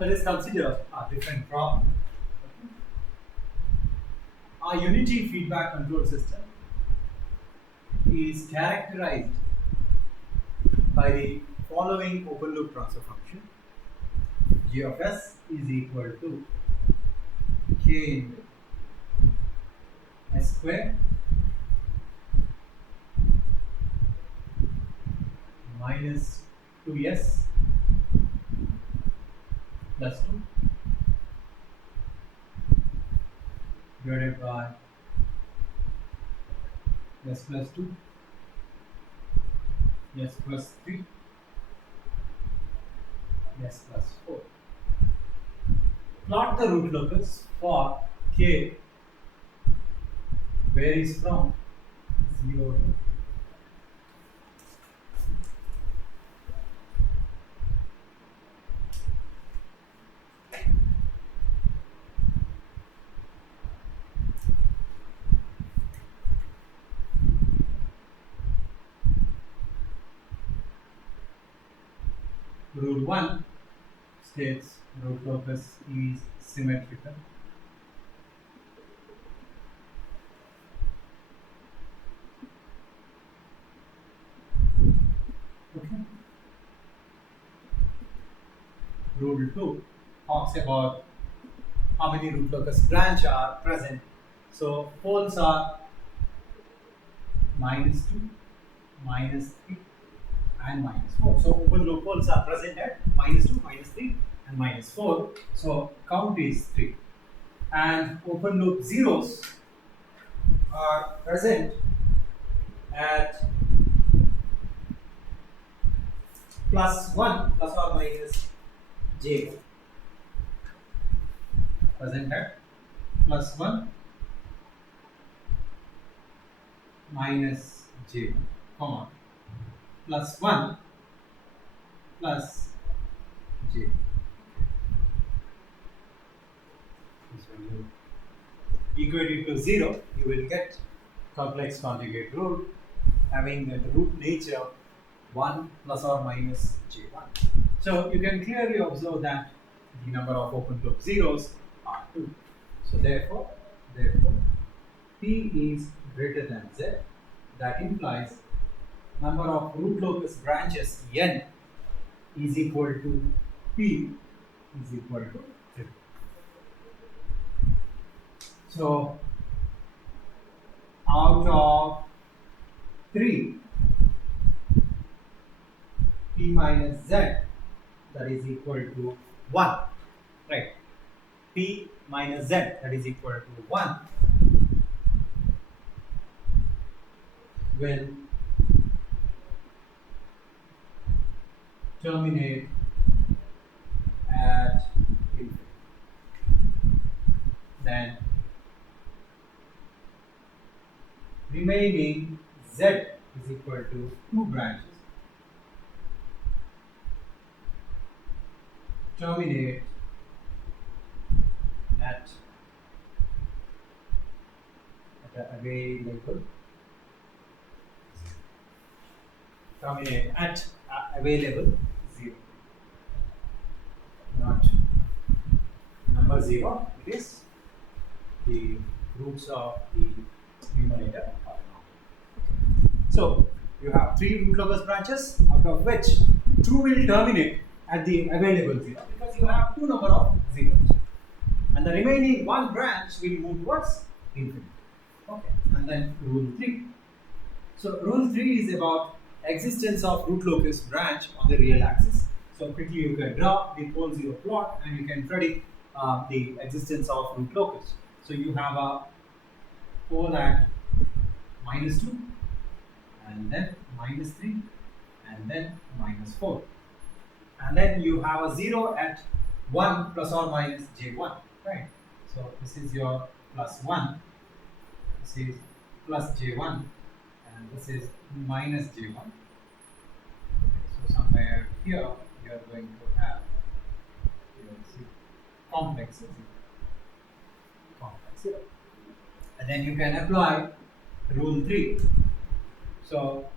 let us consider a different problem. Our unity feedback control system is characterized by the following open loop transfer function. G of s is equal to k into s square minus 2s plus 2 divided by s plus 2, s plus 3, s plus 4. Plot the root locus for k varies from 0 to rule 1 states root locus is symmetrical. Okay. Rule 2 talks about how many root locus branch are present. So poles are -2, -3 and -4. So open loop poles are present at -2, -3 and -4. So count is 3. And open loop zeros are present at +1 plus or minus j. Present at +1 minus j, comma +1 plus j. When you equate it to 0, you will get complex conjugate root having the root nature 1 plus or minus j1. So you can clearly observe that the number of open loop zeros are 2. So therefore p is greater than z. That implies number of root locus branches n is equal to p is equal to 3. So out of 3, p minus z, that is equal to 1, right? P minus z, that is equal to 1, will terminate at infinity. Then remaining z is equal to 2 branches terminate at the available available 0, not number 0, it is the roots of the numerator. So you have 3 root locus branches, out of which 2 will terminate at the available 0 because you have 2 number of zeros, and the remaining 1 branch will move towards infinity. Okay, and then rule 3. So rule 3 is about existence of root locus branch on the real axis. So quickly you can draw the pole 0 plot and you can predict the existence of root locus. So you have a pole at -2 and then -3 and then -4, and then you have a 0 at 1 plus or minus j1, right? So this is your +1, this is plus j1, and this is minus j1. So somewhere here you are going to have complex 0, and then you can apply rule 3. So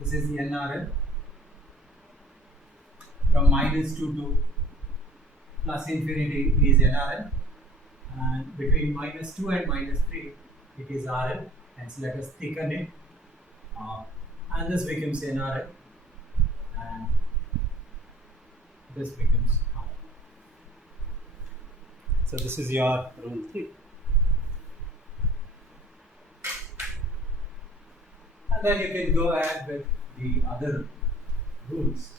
this is NRL from -2 to plus infinity is NRN, and between minus 2 and minus 3 it is RL, hence let us thicken it, and this becomes NRL, and this becomes R. So this is your rule 3. And then you can go ahead with the other rules.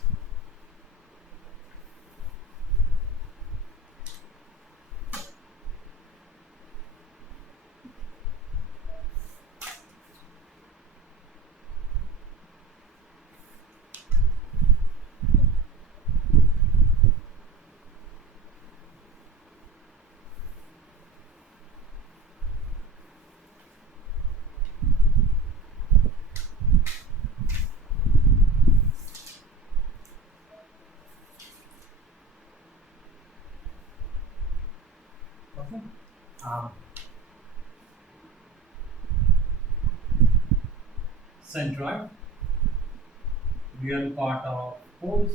Okay. Centroid, real part of poles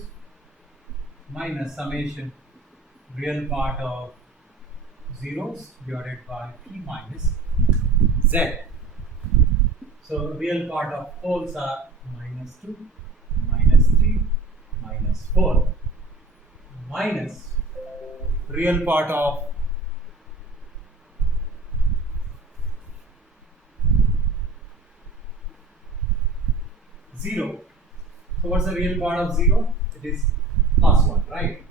minus summation real part of zeros divided by p minus z. So real part of poles are minus 2, minus 3, minus 4, minus real part of zero. So what's the real part of 0? It is plus 1, right?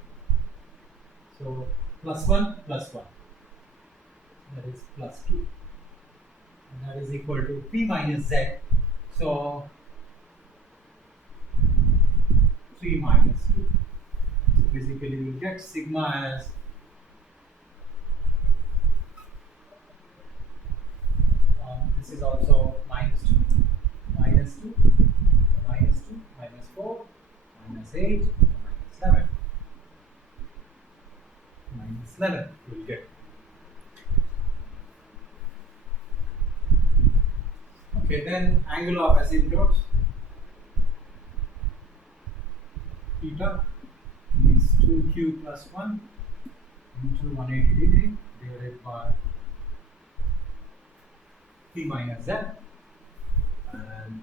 So plus 1 plus 1, that is plus 2, and that is equal to p minus z. So 3 minus 2. So basically we will get sigma as this is also minus 2, minus 2, minus 2, minus 4, minus 8, minus 11. Minus 11 you will get. Okay, then angle of asymptotes theta is 2q plus 1 into 180 degree divided by p minus z, and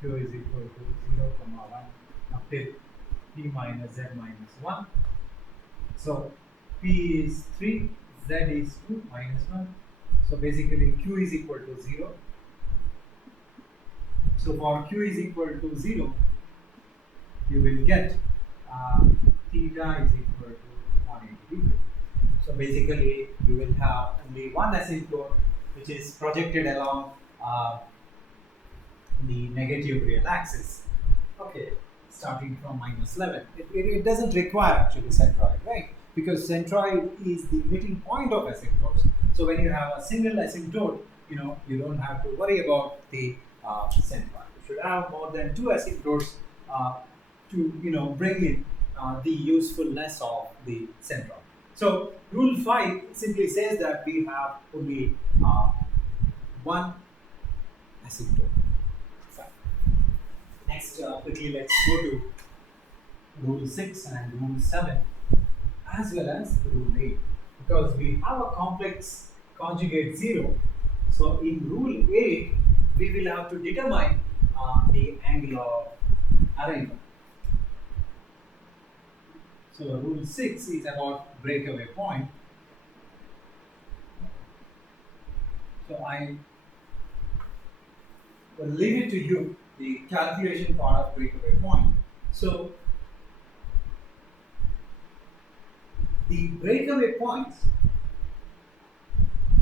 q is equal to 0, 1 up till p minus z minus 1. So p is 3, z is 2, minus 1. So basically q is equal to 0. So for q is equal to 0, you will get theta is equal to 180 degree. So basically you will have only one asymptote which is projected along the negative real axis. Okay, starting from minus 11. It doesn't require actually centroid, right? Because centroid is the meeting point of asymptotes. So when you have a single asymptote, you don't have to worry about the centroid. You should have more than two asymptotes to bring in the usefulness of the centroid. So rule 5 simply says that we have only one asymptote. Fine. Next, quickly let's go to rule 6 and rule 7 as well as rule 8, because we have a complex conjugate 0. So in rule 8 we will have to determine the angle of arrangement. So rule 6 is about breakaway point. So I will leave it to you, the calculation part of breakaway point. So the breakaway points,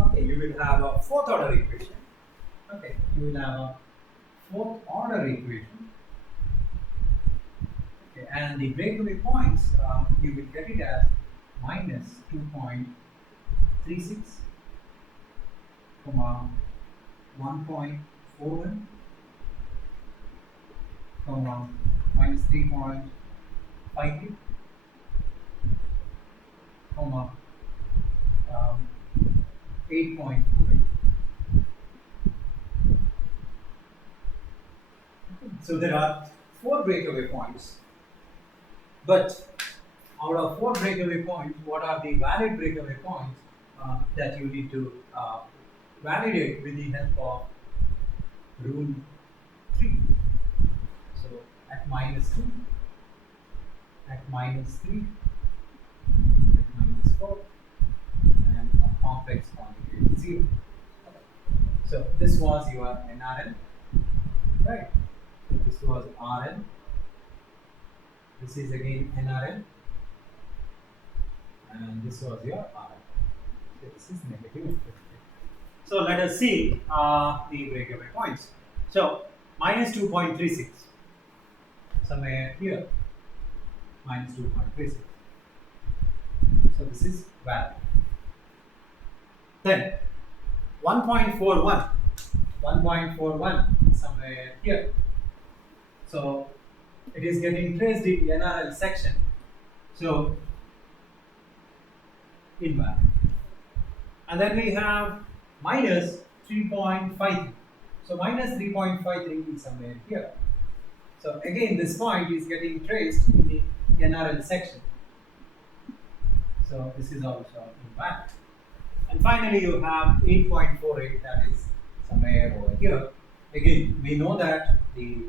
okay, you will have a fourth order equation. Okay, you will have a fourth order equation. Okay, and the breakaway points, you will get it as minus 2.36, 1.41, minus 3.53, 8.48. So there are 4 breakaway points, but out of 4 breakaway points, what are the valid breakaway points that you need to validate with the help of rule 3. So at -2, at -3, at -4, and a complex conjugate 0. So this was your NRN, right? So this was RN. This is again NRN, and this was your RN. So this is negative. So let us see the breakaway points. So -2.36, somewhere here, -2.36. So this is valid. Then 1.41, 1.41 somewhere here. So it is getting traced in the NRL section. So invalid. And then we have -3.53. So -3.53 is somewhere here. So again, this point is getting traced in the NRL section. So this is also invalid. And finally, you have 8.48, that is somewhere over here. Again, we know that the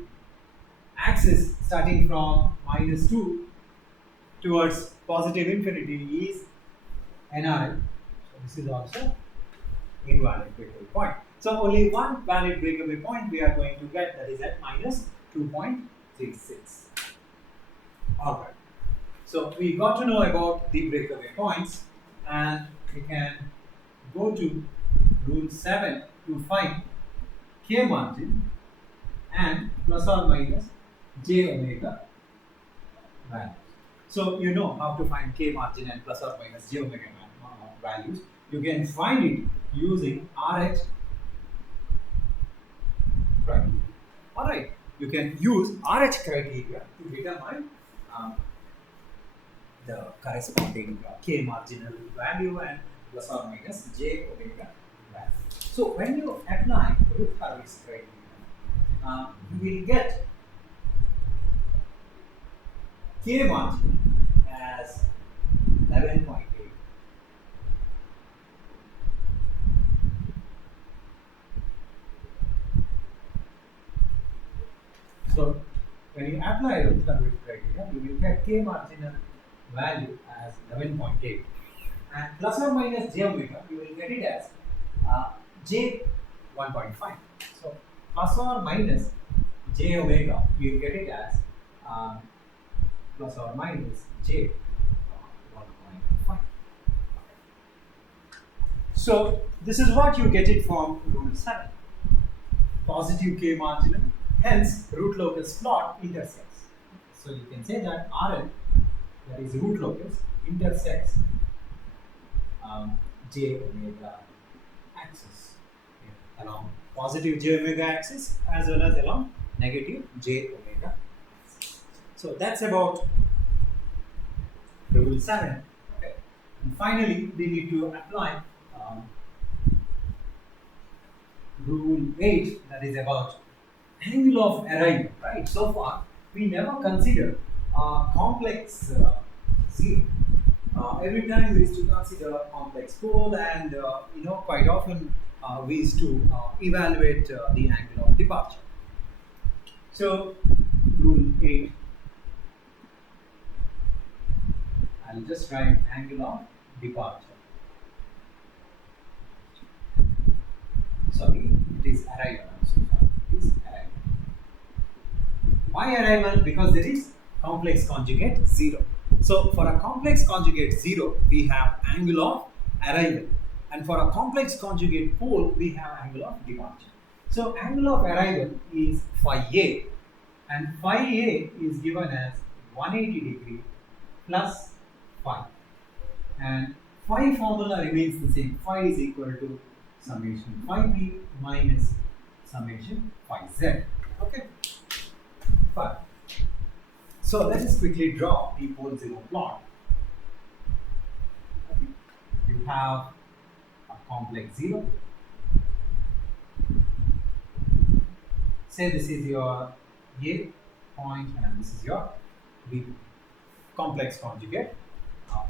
axis starting from -2 towards positive infinity is NRL. So this is also invalid breakaway point. So only one valid breakaway point we are going to get, that is at -2.36. Alright. So we got to know about the breakaway points, and we can go to rule 7 to find K margin and plus or minus J omega values. So you know how to find K margin and plus or minus J omega values. You can find it using RH criteria. Alright, you can use RH criteria to determine the corresponding K marginal value and plus or minus J omega value. So when you apply Routh-Hurwitz criteria, you will get K margin as 11.8. So when you apply Routh-Hurwitz criteria, you will get K marginal value as 11.8, and plus or minus J omega, you will get it as J 1.5. So plus or minus J omega, you will get it as plus or minus J 1.5. So this is what you get it from rule 7. Positive K marginal, hence root locus plot intersects. So you can say that RL, that is root locus, intersects J omega axis, along positive J omega axis as well as along negative J omega axis. So that's about rule 7. Okay. And finally, we need to apply rule 8, that is about angle of arrival, right? So far, we never considered complex 0. Every time we used to consider complex pole, and quite often we used to evaluate the angle of departure. So rule 8, I'll just write angle of departure. Sorry, it is arrival. I'm so sorry. It is arrival. Why arrival? Because there is complex conjugate 0. So for a complex conjugate 0, we have angle of arrival, and for a complex conjugate pole, we have angle of departure. So angle of arrival is phi a, and phi a is given as 180 degree plus phi, and phi formula remains the same. Phi is equal to summation phi b minus summation phi z. Okay, fine. So let us quickly draw the pole 0 plot. You have a complex 0. Say this is your A point and this is your B, complex conjugate uh,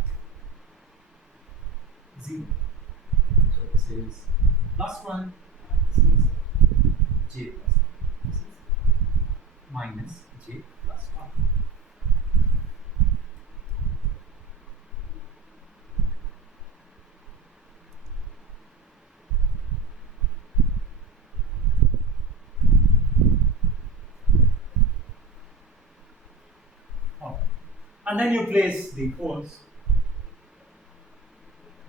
0. So this is plus 1, this is j plus 1. This is minus j plus 1. Okay. And then you place the poles.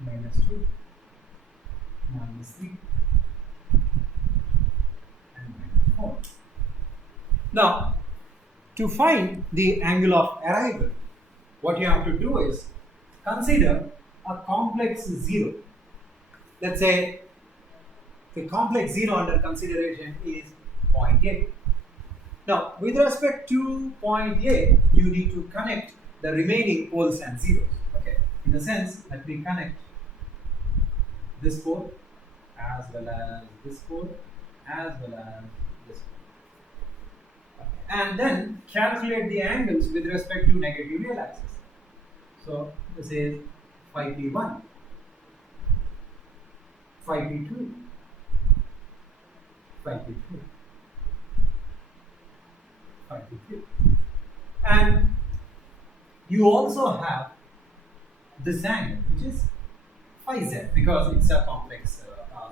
Minus 2, minus 3, and minus 4. Now, to find the angle of arrival, what you have to do is consider a complex 0. Let's say the complex 0 under consideration is point A. Now, with respect to point A, you need to connect the remaining poles and zeros. Okay. In the sense, let me connect this pole as well as this pole as well as this pole. Okay. And then calculate the angles with respect to negative real axis. So this is 5p1, 5p2, 5p3, 5p3. And you also have this angle, which is phi z, because it's a complex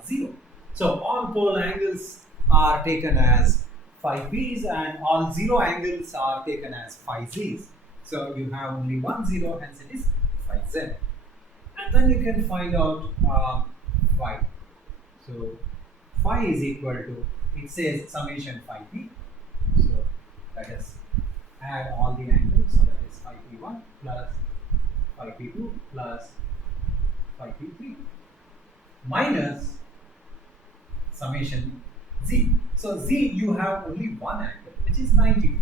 0. So all pole angles are taken as phi p's and all 0 angles are taken as phi z's. So you have only one 0, hence it is phi z. And then you can find out phi. So phi is equal to, it says summation phi p. So let us add all the angles. So that is phi p1 plus phi p2 plus phi p3 minus summation z. So z, you have only one angle, which is 90.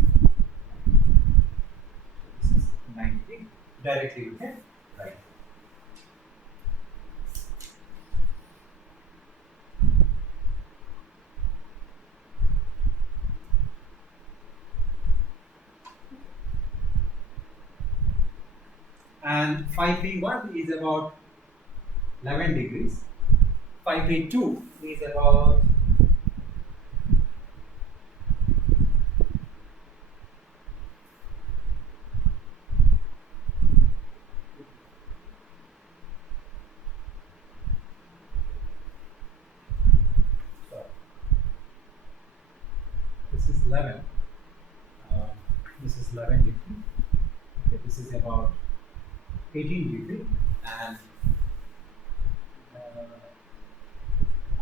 This is 90. Directly you can write. And phi p1 is about 11 degrees. Phi p2 is about 11. This is 11 degree. Okay, this is about 18 degree, and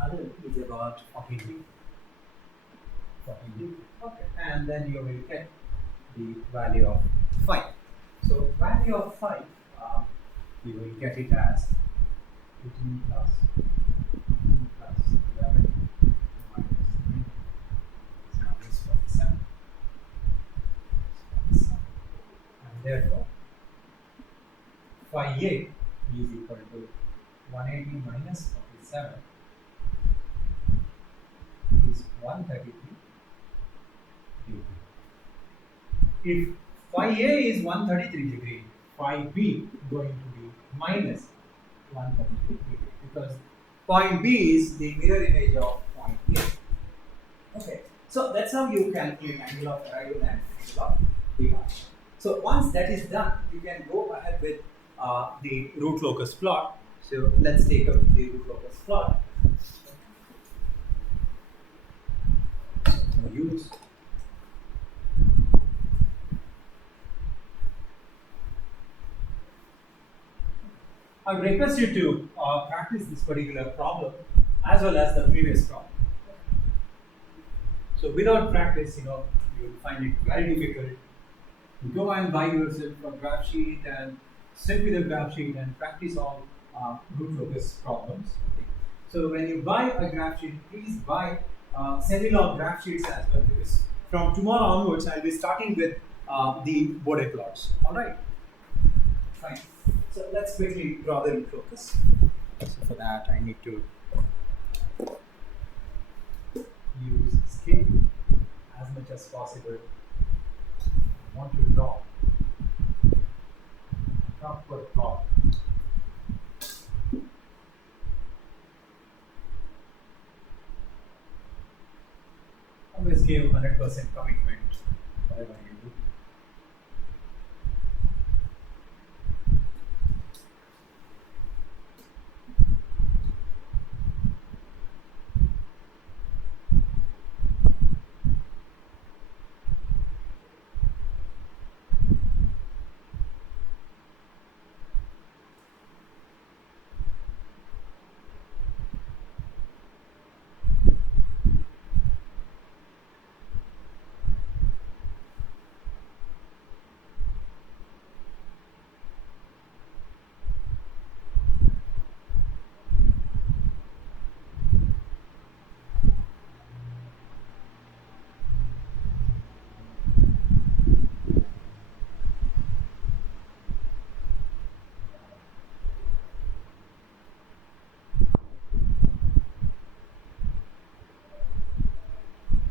other is about 14 degree. 14 degree. Okay, and then you will get the value of phi. So value of phi, you will get it as 18 plus 11 minus 9 is minus 47. And therefore, phi a is equal to 180 minus 47 is 133 degree. If phi a is 133 degree, phi b going to be minus 133 degree, because point B is the mirror image of point A. Okay, so that's how you calculate angle of arrival and angle of departure. So once that is done, you can go ahead with the root locus plot. So let's take up the root locus plot. So use I would request you to practice this particular problem as well as the previous problem. So without practice, you will find it very difficult. You go and buy yourself a graph sheet and sit with a graph sheet and practice all root locus problems. Okay. So when you buy a graph sheet, please buy semi-log graph sheets as well, because from tomorrow onwards, I'll be starting with the Bode plots. All right. Fine. So let's quickly draw the root locus. So for that, I need to use scale as much as possible. I want to draw upward plot. Always give 100% commitment, whatever you do.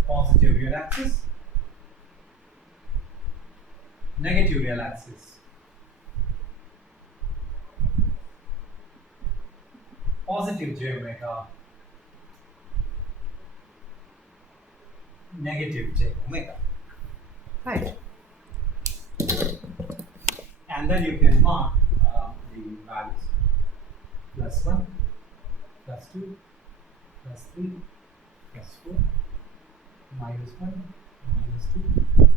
Positive real axis, negative real axis, positive j omega, negative j omega. Right. And then you can mark the values. +1, +2, +3, +4, -1, -2.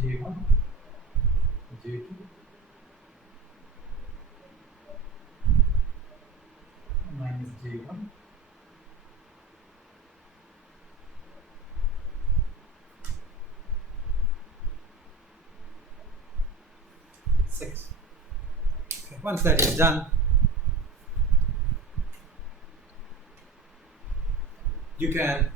J1, J2, -J1, six. Okay. Once that is done, you can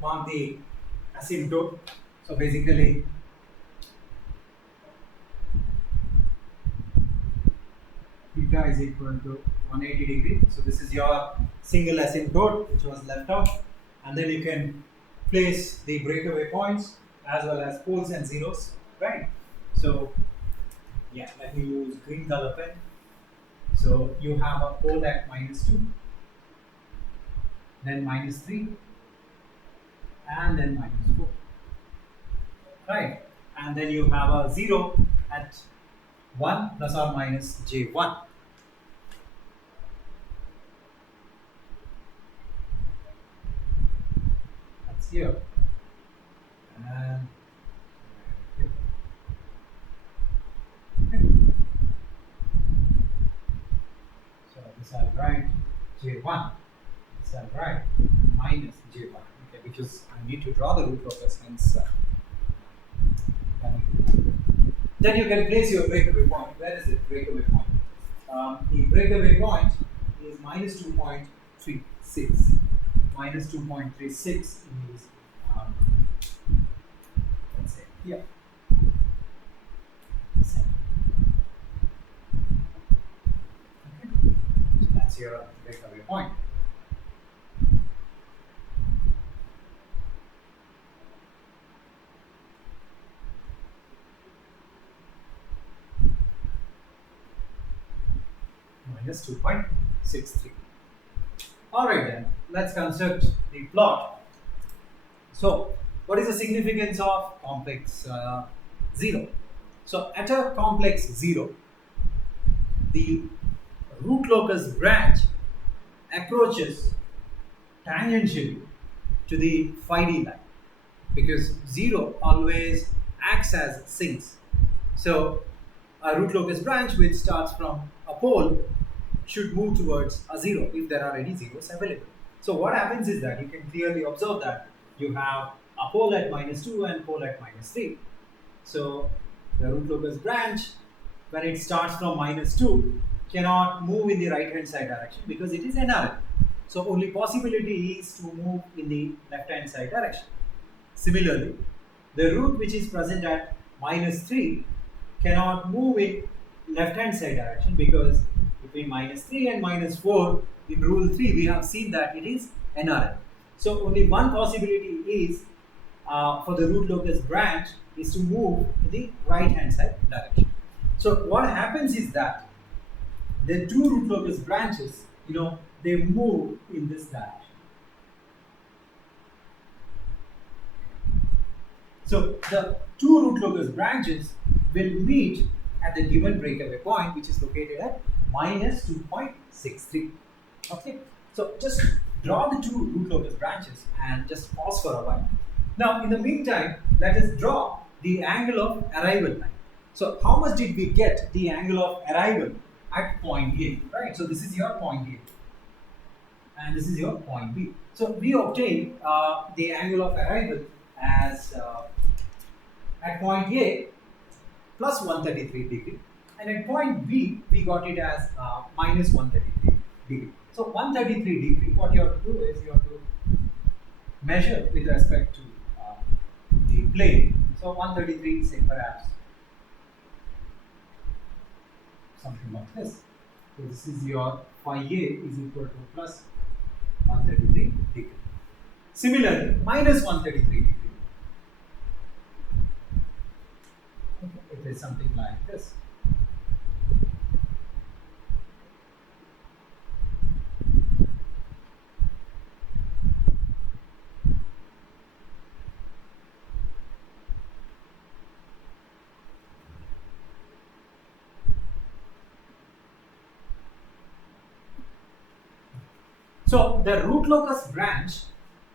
mark the asymptote. So basically, theta is equal to 180 degree. So this is your single asymptote which was left out, and then you can place the breakaway points as well as poles and zeros, right? So yeah, let me use green color pen. So you have a pole at -2, then -3, and then -4, right? And then you have a 0 at 1 plus or minus j1. That's here. And here. Okay. So this I'll write j1. This I'll write minus j1. Okay, because I need to draw the root locus, hence. Then you can place your breakaway point. Where is it? Breakaway point. The breakaway point is -2.36. -2.36 is let's say here. Okay. So that's your breakaway point. -2.63. Alright then, let's construct the plot. So, what is the significance of complex 0? So, at a complex 0, the root locus branch approaches tangentially to the phi d line, because 0 always acts as sinks. So, a root locus branch which starts from a pole should move towards a 0 if there are any zeros available. So what happens is that you can clearly observe that you have a pole at -2 and pole at -3. So the root locus branch, when it starts from -2, cannot move in the right hand side direction because it is NRL. So only possibility is to move in the left hand side direction. Similarly, the root which is present at -3 cannot move in left hand side direction, because if between minus 3 and minus 4, in rule 3 we have seen that it is NRN. So only one possibility is for the root locus branch is to move to the right hand side direction. So what happens is that the two root locus branches, they move in this direction. So the two root locus branches will meet at the given breakaway point, which is located at minus 2.63. Okay, so just draw the two root locus branches and just pause for a while. Now, in the meantime, let us draw the angle of arrival line. So, how much did we get the angle of arrival at point A? Right. So, this is your point A, and this is your point B. So, we obtained the angle of arrival as at point A plus 133 degree, and at point B we got it as minus 133 degree. So 133 degree, what you have to do is you have to measure with respect to the plane. So 133, say perhaps something like this. So this is your phi A is equal to plus 133 degree. Similarly, minus 133 degree. It is something like this. So the root locus branch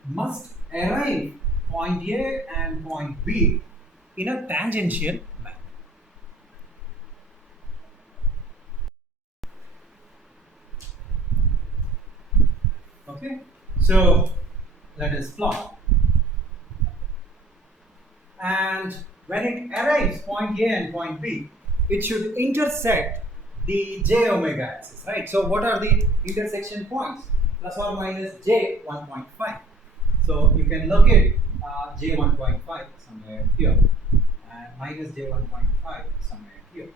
must arrive point A and point B in a tangential manner. Okay, so let us plot. And when it arrives point A and point B, it should intersect the j omega axis, right? So what are the intersection points? Plus or minus j 1.5. So you can locate j 1.5 somewhere here and minus j 1.5 somewhere here.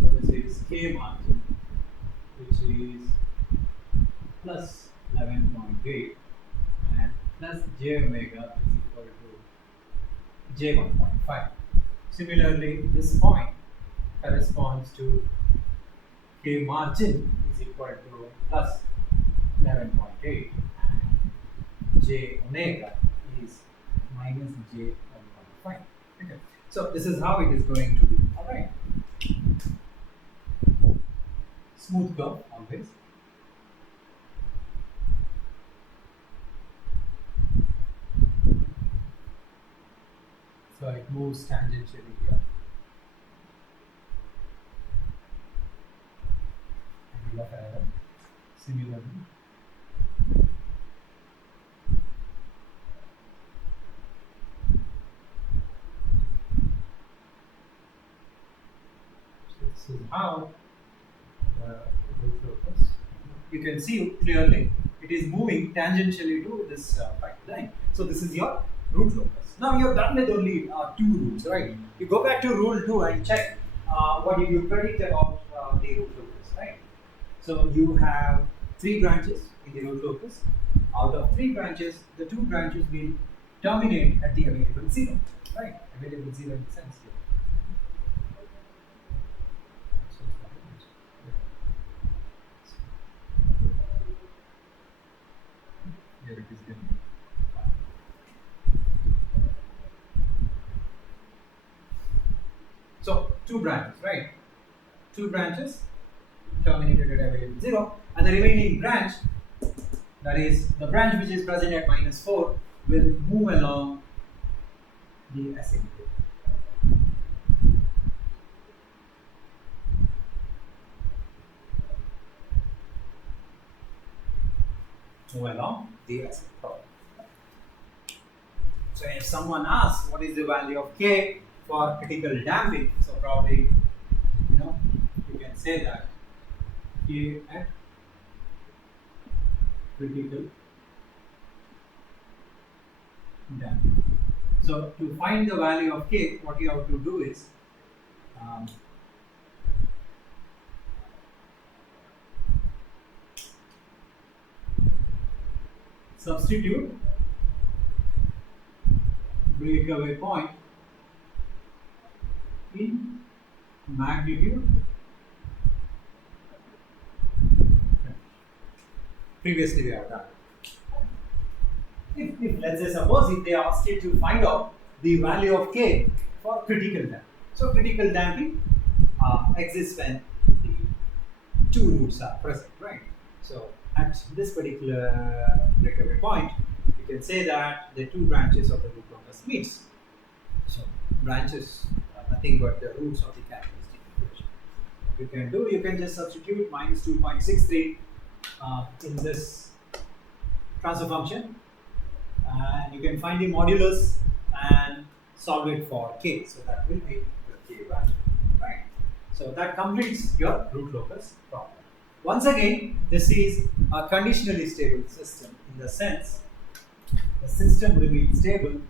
So this is k margin, which is plus 11.8 and plus j omega is equal to j 1.5. Similarly, this point corresponds to k margin is equal to plus 11.8 and j omega is minus j 1.5. Okay. So this is how it is going to be. All right. Smooth curve always. So it moves tangentially here. Angle of error. Similarly, so this is how the root locus. You can see clearly it is moving tangentially to this pipeline. So this is your root locus. Now you have done with only two rules, right? You go back to rule 2 and check what did you predict about the root locus, right? So you have 3 branches in the root locus. Out of 3 branches, the 2 branches will terminate at the available 0, right? Available 0 in the sense here. Here it is given. So 2 branches, right? 2 branches terminated at available 0, and the remaining branch, that is the branch which is present at minus 4, will move along the asymptote. Move along the asymptote. So if someone asks what is the value of k for critical damping, so probably you can say that k at critical damping. So to find the value of k, what you have to do is substitute breakaway point in magnitude. Previously we have done. If let's say suppose if they ask you to find out the value of k for critical damping. So critical damping exists when the two roots are present, right? So at this particular breakaway point, you can say that the two branches of the root locus meets. So branches are nothing but the roots of the characteristic equation. What you can do, you can just substitute minus 2.63 in this transfer function, and you can find the modulus and solve it for k. So that will be the k value, right? So that completes your root locus problem. Once again, this is a conditionally stable system in the sense the system remains stable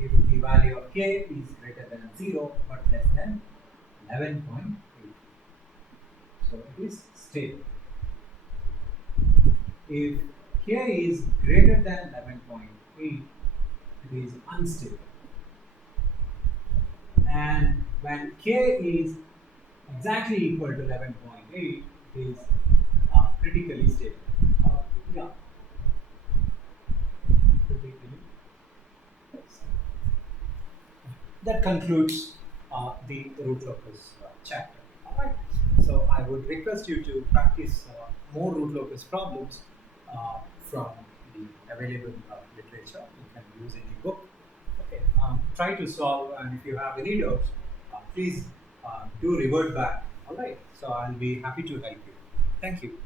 if the value of k is greater than 0 but less than 11.8. So it is stable. If k is greater than 11.8, it is unstable. And when k is exactly equal to 11.8, it is critically stable. Yeah. Critically stable. That concludes the root locus chapter. Alright. So I would request you to practice more root locus problems from the available literature. You can use any book. Okay. Try to solve, and if you have any doubts, please do revert back. Alright. So I'll be happy to help you. Thank you.